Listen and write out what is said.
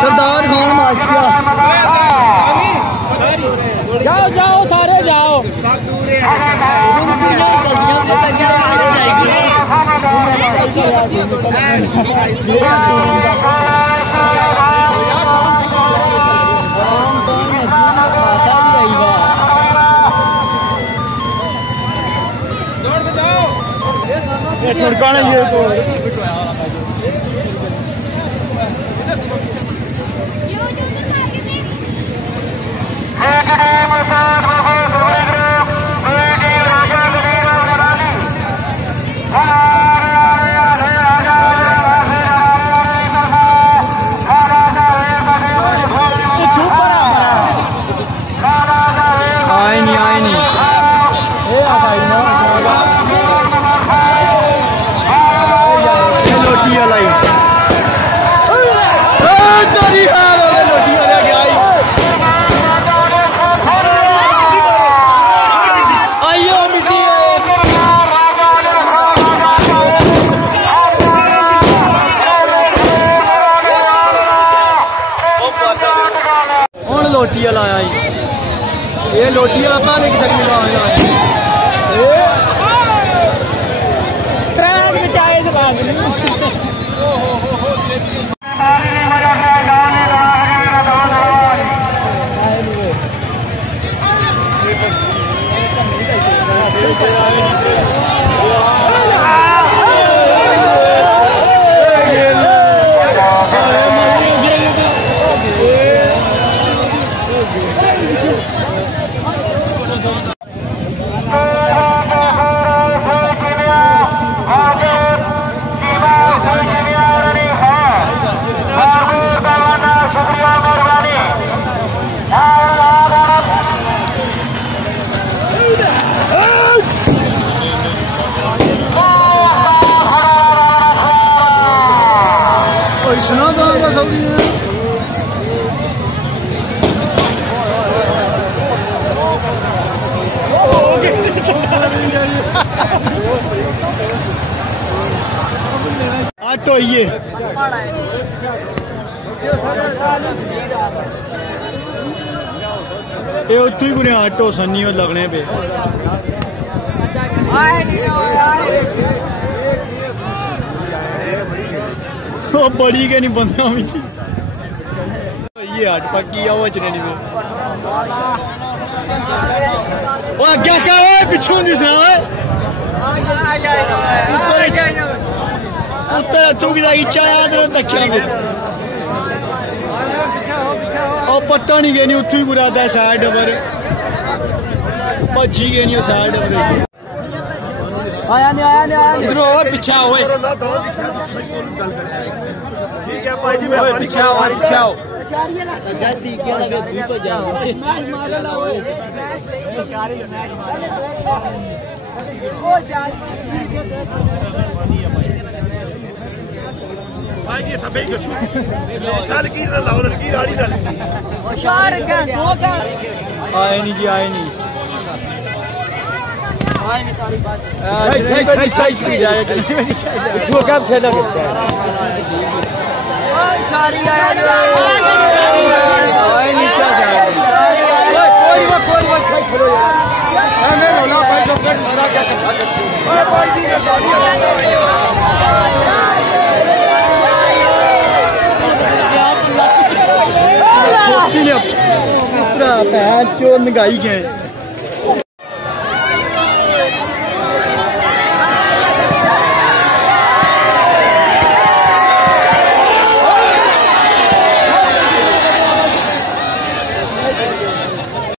सरदार खान माच गया। जाओ जाओ सारे जाओ। ठुड़काना ये तो लोटी वाला आया ये लोटी वाला पहले की शक्ल सुना था सभी आटो ये उत्थी कुने आटो सन्नी और लगने पे वो बड़ी के नहीं बंदा ये हट पक्की वो चने नहीं वो क्या क्या है पिछू दिस रहा है उत्तर चौकी दा इच्छा है जरा दक्षिण में और पट्टा नहीं गए नहीं उत्थी गुरादा साइड पर भजी गए नहीं साइड पर आया नहीं इधर और पीछे आओ ठीक है भाई जी मैं पीछे आओ जैसी क्या लगे तू तो जा मैच मार ला ओए ओ शायद भाई जी तबे को छू कल की लाउर की राड़ी डाली ओ चार का दो का आए नहीं जी आए नहीं साइज पे जाए वो कब खेला सारी आया निशा कोई खेलो यार मैं रोना भाई तो कर सारा क्या कथा करते ओए भाई जी ने गाड़ी ने पुत्रा पैर चो नगाई गए